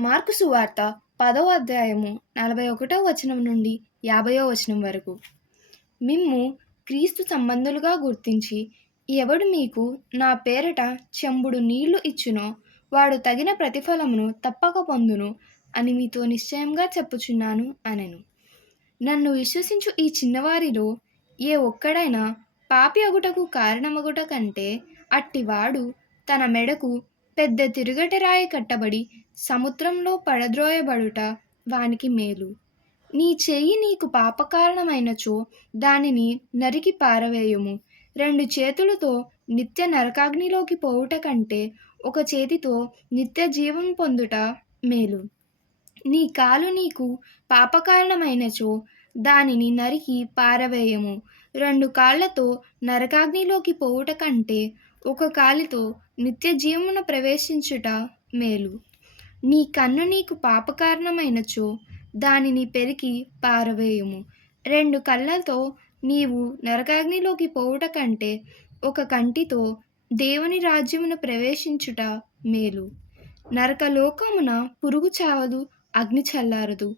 Mark సువార్త పదవ అధ్యాయము నలభై ఒకటో వచనం నుండి యాభయో వచనం వరకు. మిమ్ము క్రీస్తు సంబంధులుగా గుర్తించి ఎవడు మీకు నా పేరట చెంబుడు నీళ్ళు ఇచ్చునో వాడు తగిన ప్రతిఫలమును తప్పక పొందును అని మీతో నిశ్చయంగా చెప్పుచున్నాను అనెను. నన్ను విశ్వసించు ఈ చిన్నవారిలో ఏ ఒక్కడైనా పాపి అగుటకు కారణమగుట కంటే అట్టివాడు తన మెడకు పెద్ద తిరుగటరాయి కట్టబడి సముద్రంలో పడద్రోయబడుట వానికి మేలు. నీ చేయి నీకు పాపకారణమైనచో దానిని నరికి పారవేయుము. రెండు చేతులతో నిత్య నరకాగ్నిలోకి పోవుట కంటే ఒక చేతితో నిత్య జీవం పొందుట మేలు. నీ కాలు నీకు పాపకారణమైనచో దానిని నరికి పారవేయము. రెండు కాళ్ళతో నరకాగ్నిలోకి పోవుట కంటే ఒక కాలితో నిత్య జీవమున ప్రవేశించుట మేలు. నీ కన్ను నీకు పాపకారణమైనచో దానిని పెరికి పారవేయుము. రెండు కళ్ళతో నీవు నరకాగ్నిలోకి పోవుట కంటే ఒక కంటితో దేవుని రాజ్యమున ప్రవేశించుట మేలు. నరకలోకమున పురుగు చావదు అగ్ని చల్లారదు.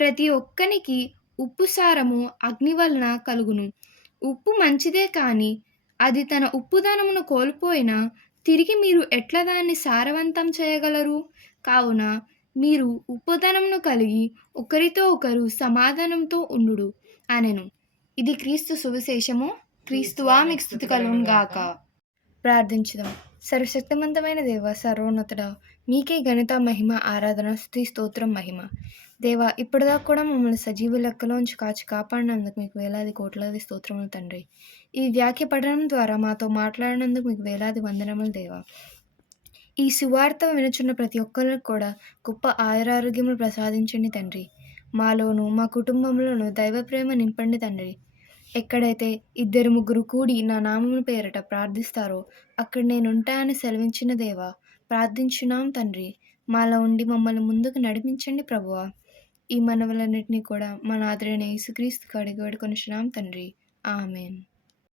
ప్రతి ఒక్కనికి ఉప్పు సారము అగ్ని వలన కలుగును. ఉప్పు మంచిదే కానీ అది తన ఉప్పుదనమును కోల్పోయినా తిరిగి మీరు ఎట్లా దాన్ని సారవంతం చేయగలరు? కావున మీరు ఉప్పుదనమును కలిగి ఒకరితో ఒకరు సమాధానంతో ఉండుడు అనెను. ఇది క్రీస్తు సువిశేషము. క్రీస్తువా మీకు స్థుతి కలుగును ప్రార్థించుదాం. సర్వశక్తివంతమైన దేవ సర్వోన్నతుడ మీకే ఘనత మహిమ ఆరాధన స్థుతి స్తోత్రం మహిమ. దేవా ఇప్పటిదాకా కూడా మమ్మల్ని సజీవ లెక్కలోంచి కాచి కాపాడినందుకు మీకు వేలాది కోట్లాది స్తోత్రములు తండ్రి. ఈ వ్యాఖ్య పఠనం ద్వారా మాతో మాట్లాడినందుకు మీకు వేలాది వందనములు దేవా. ఈ సువార్త వినుచున్న ప్రతి ఒక్కరికి కూడా గొప్ప ఆయురారోగ్యములు ప్రసాదించండి తండ్రి. మాలోను మా కుటుంబంలోను దైవ ప్రేమ నింపండి తండ్రి. ఎక్కడైతే ఇద్దరు ముగ్గురు కూడి నా నామము పేరట ప్రార్థిస్తారో అక్కడ నేను ఉంటాయని సెలవించిన దేవా ప్రార్థించున్నాం తండ్రి. మాలో ఉండి మమ్మల్ని ముందుకు నడిపించండి ప్రభువా. ఈ మనవలన్నిటినీ కూడా మన ఆదరైన యేసుక్రీస్తు కడిగి వేడుకొనిచున్నాం తండ్రి. ఆమెన్.